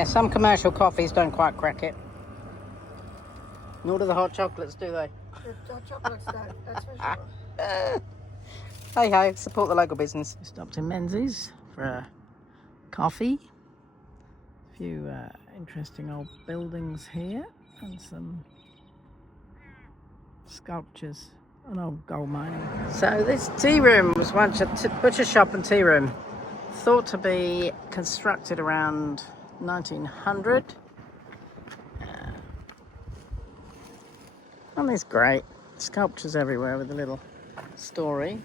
Yeah, some commercial coffees don't quite crack it. Nor do the hot chocolates, do they? The hot chocolates don't, that's for sure. Hey ho, support the local business. We stopped in Menzies for a coffee. A few interesting old buildings here and some sculptures. An old gold mining. So this tea room was once a butcher shop and tea room. Thought to be constructed around 1900. And there's great sculptures everywhere with a little story.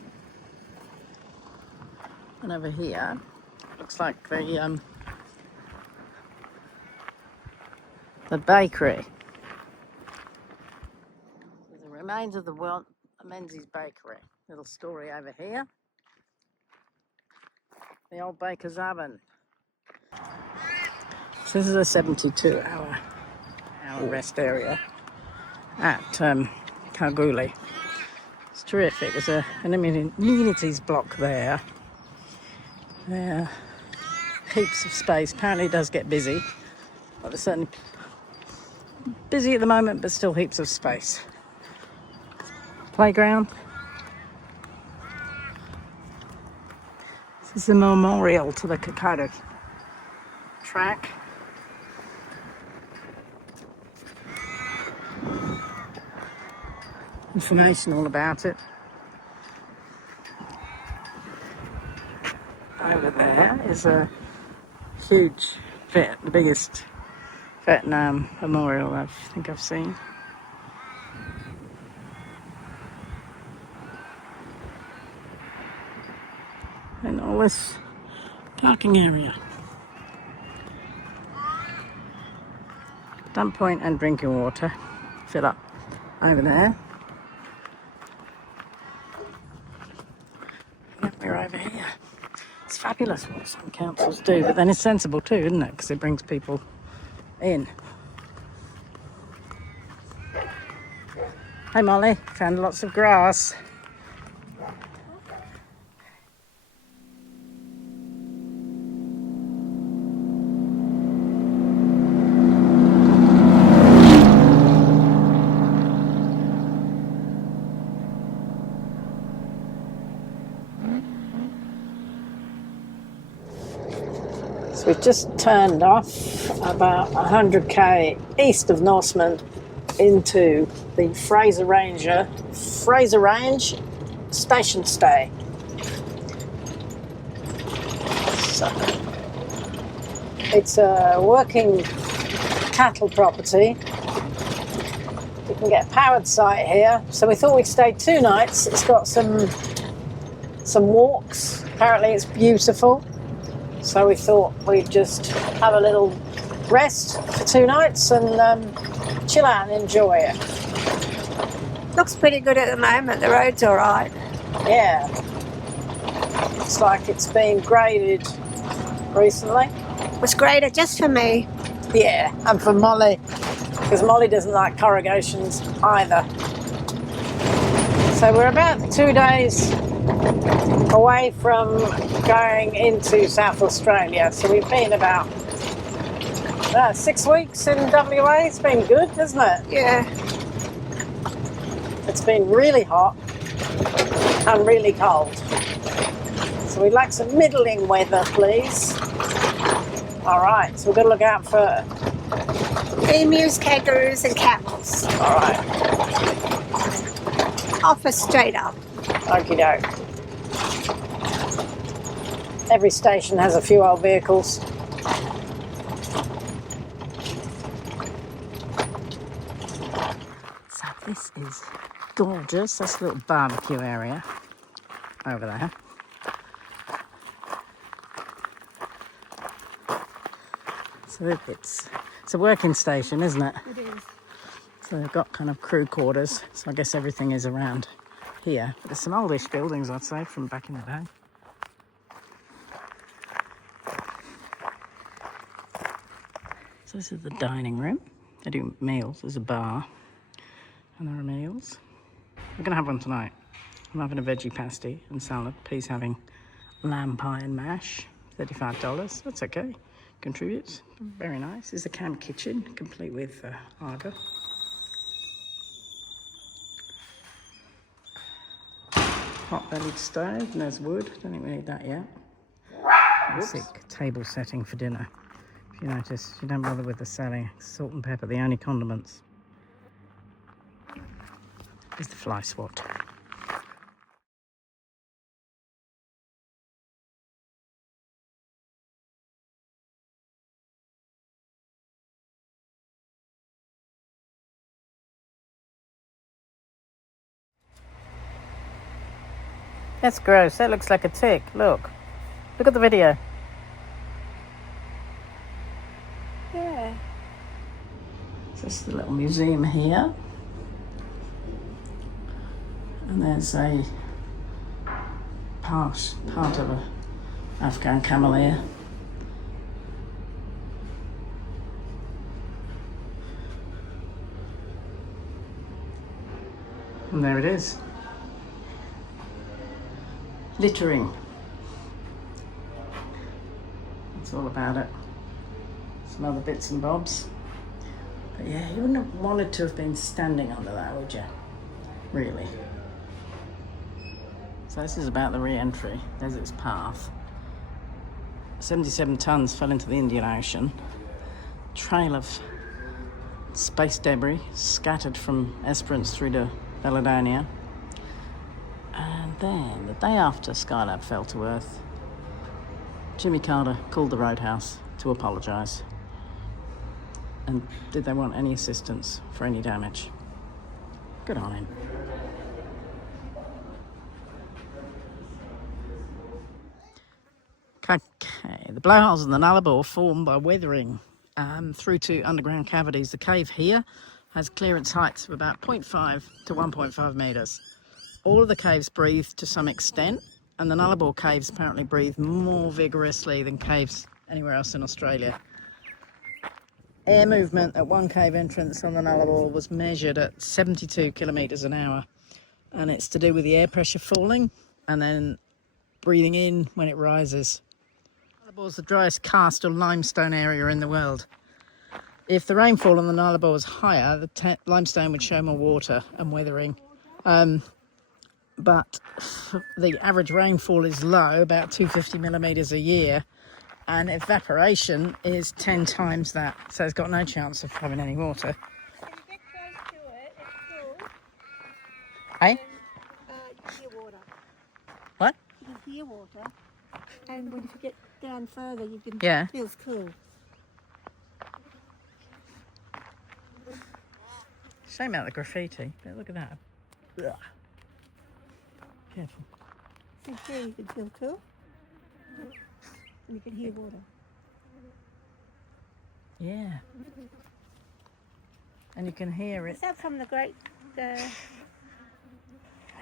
And over here, looks like the bakery. There's the remains of the Menzies bakery. Little story over here. The old baker's oven. So this is a 72-hour rest area at Kalgoorlie. It's terrific. There's an amenities block there. Yeah, heaps of space. Apparently it does get busy. But there's certainly busy at the moment, but still heaps of space. Playground. This is a memorial to the Kakadu track. Information all about it. Over there is a huge the biggest Vietnam memorial I think I've seen. And all this parking area. Dump point and drinking water. Fill up over there. And we're over here. It's fabulous what some councils do, but then it's sensible too, isn't it? Because it brings people in. Hey Molly, found lots of grass. So we've just turned off about 100k east of Norseman into the Fraser Range station stay. So it's a working cattle property. You can get a powered site here. So we thought we'd stay 2 nights. It's got some walks. Apparently it's beautiful. So we thought we'd just have a little rest for 2 nights and chill out and enjoy it. Looks pretty good at the moment. The road's all right. Yeah. It's like it's been graded recently. It was graded just for me. Yeah, and for Molly, because Molly doesn't like corrugations either. So we're about 2 days away from going into South Australia. So we've been about 6 weeks in WA. It's been good, hasn't it? Yeah. It's been really hot and really cold. So we'd like some middling weather, please. All right, so we've got to look out for Emus, kangaroos and camels. all right. Offer straight up. Okie doke. Every station has a few old vehicles. So this is gorgeous. That's a little barbecue area over there. So it's a working station, isn't it? It is. So they've got kind of crew quarters. So I guess everything is around here. But there's some oldish buildings, I'd say, from back in the day. So this is the dining room. They do meals. There's a bar and there are meals. We're going to have one tonight. I'm having a veggie pasty and salad. Pea's having lamb pie and mash. $35. That's okay. contributes. Very nice. This is a camp kitchen, complete with Arga. Hot-bellied stove, and there's wood. Don't think we need that yet. Classic table setting for dinner. If you notice, you don't bother with the selling. Salt and pepper, the only condiments. Is the fly swat. That's gross. That looks like a tick. Look. Look at the video. Yeah. Just a little museum here. And there's a part of an Afghan camel here. And there it is. Littering. That's all about it. Some other bits and bobs. But yeah, you wouldn't have wanted to have been standing under that, would you? Really. So this is about the re-entry. There's its path. 77 tonnes fell into the Indian Ocean. Trail of space debris scattered from Esperance through to Belladonna. And then, the day after Skylab fell to Earth, Jimmy Carter called the Roadhouse to apologise. And did they want any assistance for any damage? Good on him. Okay, the blowholes in the Nullarbor formed by weathering through to underground cavities. The cave here has clearance heights of about 0.5 to 1.5 metres. All of the caves breathe to some extent, and the Nullarbor caves apparently breathe more vigorously than caves anywhere else in Australia. Air movement at one cave entrance on the Nullarbor was measured at 72 kilometres an hour, and it's to do with the air pressure falling and then breathing in when it rises. Nullarbor is the driest karst or limestone area in the world. If the rainfall on the Nullarbor was higher, the limestone would show more water and weathering. But the average rainfall is low, about 250 millimetres a year, and evaporation is 10 times that, so it's got no chance of having any water. When you get close to it, it's cool. Eh? And, you can hear water. What? You can hear water. And when you get down further, you can Yeah. feels cool. Shame about the graffiti, but look at that. Ugh. Careful. So here you can feel cool. And you can hear water. Yeah. And you can hear it. Is that from the great... I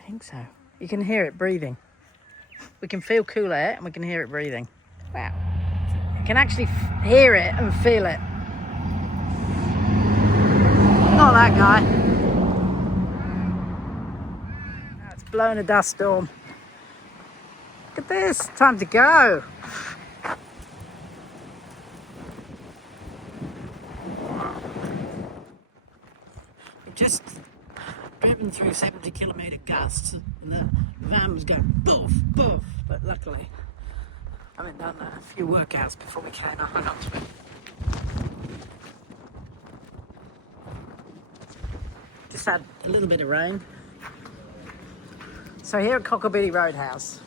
think so. You can hear it breathing. We can feel cool air and we can hear it breathing. Wow. You can actually hear it and feel it. Not that guy. Now it's blowing a dust storm. Look at this. Time to go. We've just driven through 70 kilometre gusts and the van was going boof, boof. But luckily, I haven't done a few workouts before we came. I hung on to it. Just had a little bit of rain. So here at Cockabiddy Roadhouse,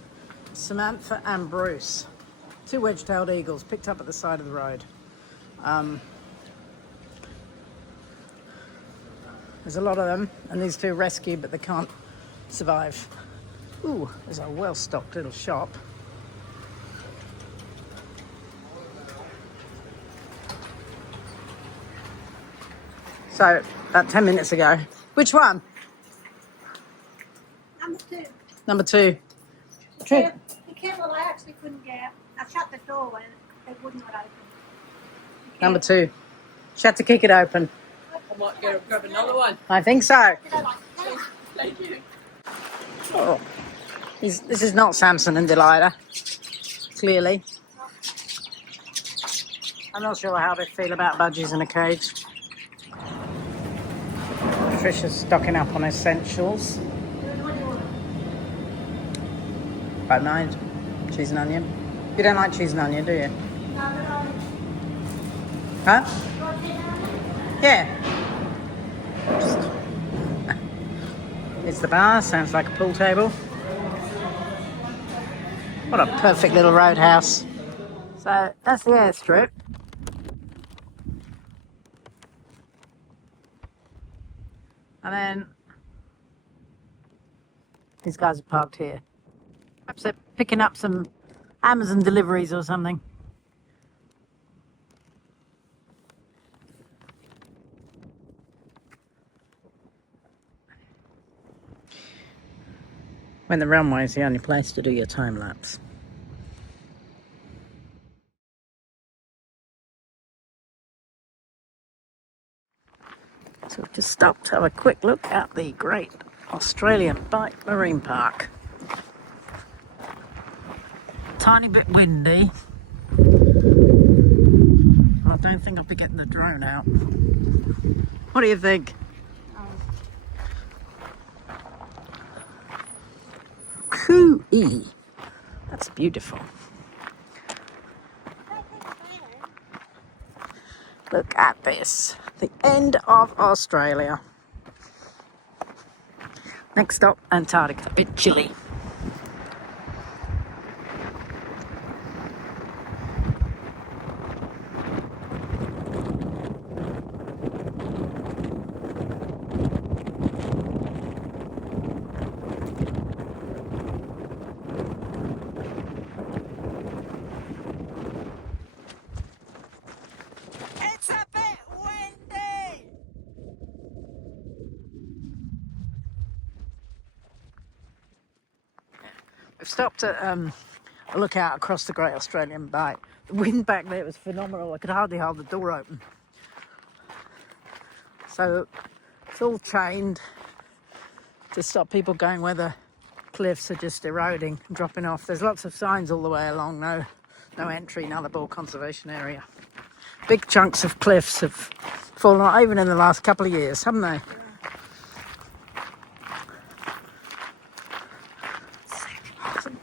Samantha and Bruce, two wedge-tailed eagles picked up at the side of the road. There's a lot of them, and these two are rescued, but they can't survive. Ooh, there's a well-stocked little shop. So, about 10 minutes ago. Which one? Number 2. Number 2. The kennel I actually couldn't get out. I shut the door when it wouldn't open. Number 2. She had to kick it open. I might go grab another one. I think so. Thank you. Oh. This is not Samson and Delilah, clearly. I'm not sure how they feel about budgies in a cage. Trisha's stocking up on essentials. Don't mind. Cheese and onion. You don't like cheese and onion, do you? Huh? Yeah. Just... It's the bar. Sounds like a pool table. What a perfect little roadhouse. So that's the airstrip. And then these guys are parked here. Perhaps they're picking up some Amazon deliveries or something. When the runway is the only place to do your time lapse. So we've just stopped to have a quick look at the Great Australian Bight Marine Park. Tiny bit windy. I don't think I'll be getting the drone out. What do you think? Coo-ee. That's beautiful. Look at this. The end of Australia. Next stop, Antarctica. A bit chilly. It's a bit windy. We've stopped at a lookout across the Great Australian Bight. The wind back there was phenomenal. I could hardly hold the door open. So it's all chained to stop people going where the cliffs are just eroding and dropping off. There's lots of signs all the way along. No entry, Nullarbor Conservation Area. Big chunks of cliffs have fallen out even in the last couple of years, haven't they?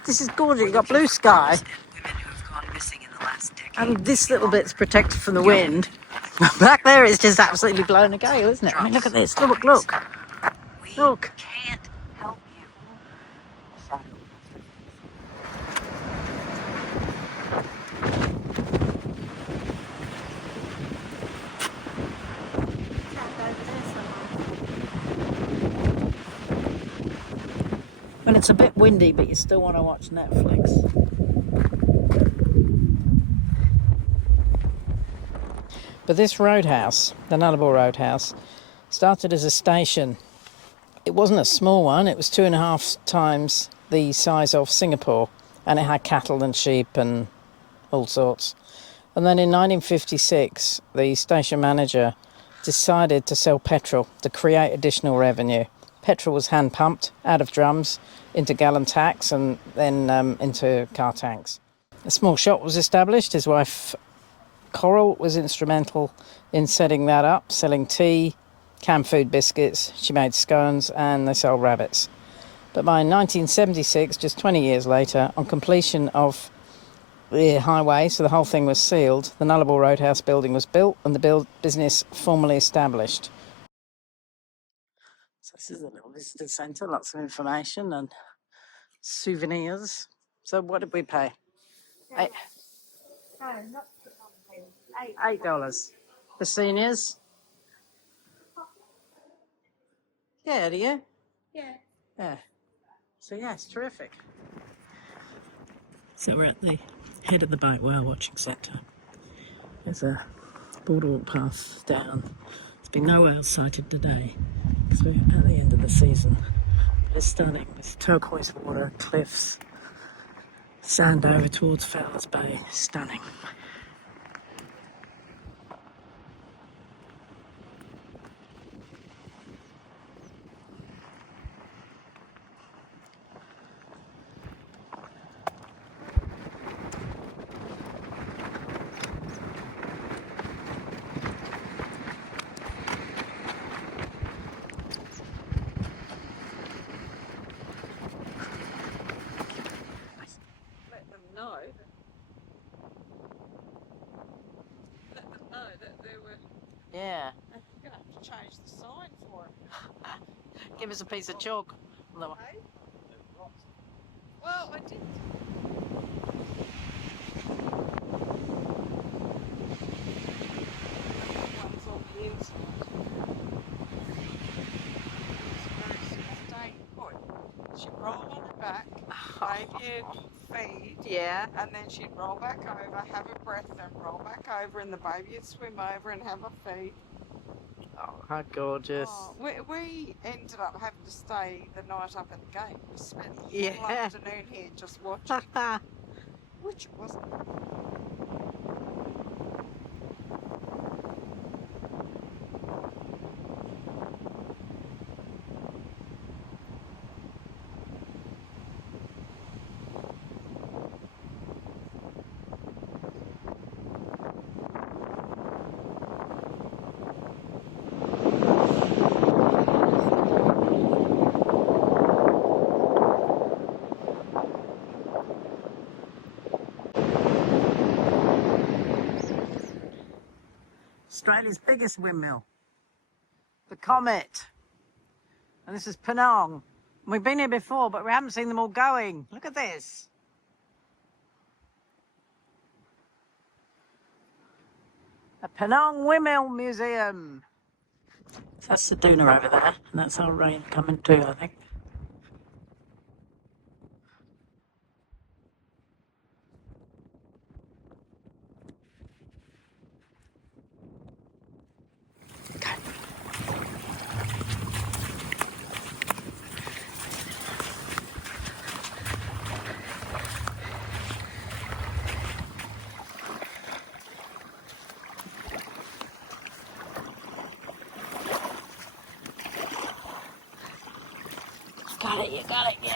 This is gorgeous. You've got blue sky. And this little bit's protected from the wind. Back there it's just absolutely blown a gale, isn't it? I mean, look at this. Look. Look. Can't help you. Well, it's a bit windy, but you still want to watch Netflix. But this roadhouse, the Nullarbor Roadhouse, started as a station. It wasn't a small one. It was 2.5 times the size of Singapore, and it had cattle and sheep and all sorts. And then in 1956, the station manager decided to sell petrol to create additional revenue. Petrol was hand pumped out of drums into gallon tanks and then into car tanks. A small shop was established. His wife Coral was instrumental in setting that up, selling tea, canned food biscuits. She made scones and they sold rabbits. But by 1976, just 20 years later, on completion of the highway, so the whole thing was sealed, the Nullarbor Roadhouse building was built and the business formally established. So this is a little visitor centre, lots of information and souvenirs. So what did we pay? No, not $8. For seniors? Yeah, do you? Yeah. Yeah. So yeah, it's terrific. So we're at the head of the boat whale watching centre. There's a boardwalk path down. There's been no whales sighted today because we're at the end of the season. But it's stunning with turquoise water, cliffs, sand over towards Fowler's Bay. Stunning. Yeah. I'm going to have to change the sign for him. Give us a piece of chalk. No. Hey? Well, I did. One's on the inside. Stay put. She'd roll on her back, maybe a feed, Yeah. and then she'd roll back over, have a breath, then roll back over, and the baby would swim over and have a feed. Oh, how gorgeous. Oh, we ended up having to stay the night up at the gate. We spent the whole Yeah. afternoon here just watching, which was Australia's biggest windmill. The Comet. And this is Penang. We've been here before, but we haven't seen them all going. Look at this. A Penang Windmill Museum. That's the Doona over there, and that's our rain coming too, I think. Okay. Got it, you got it, yeah.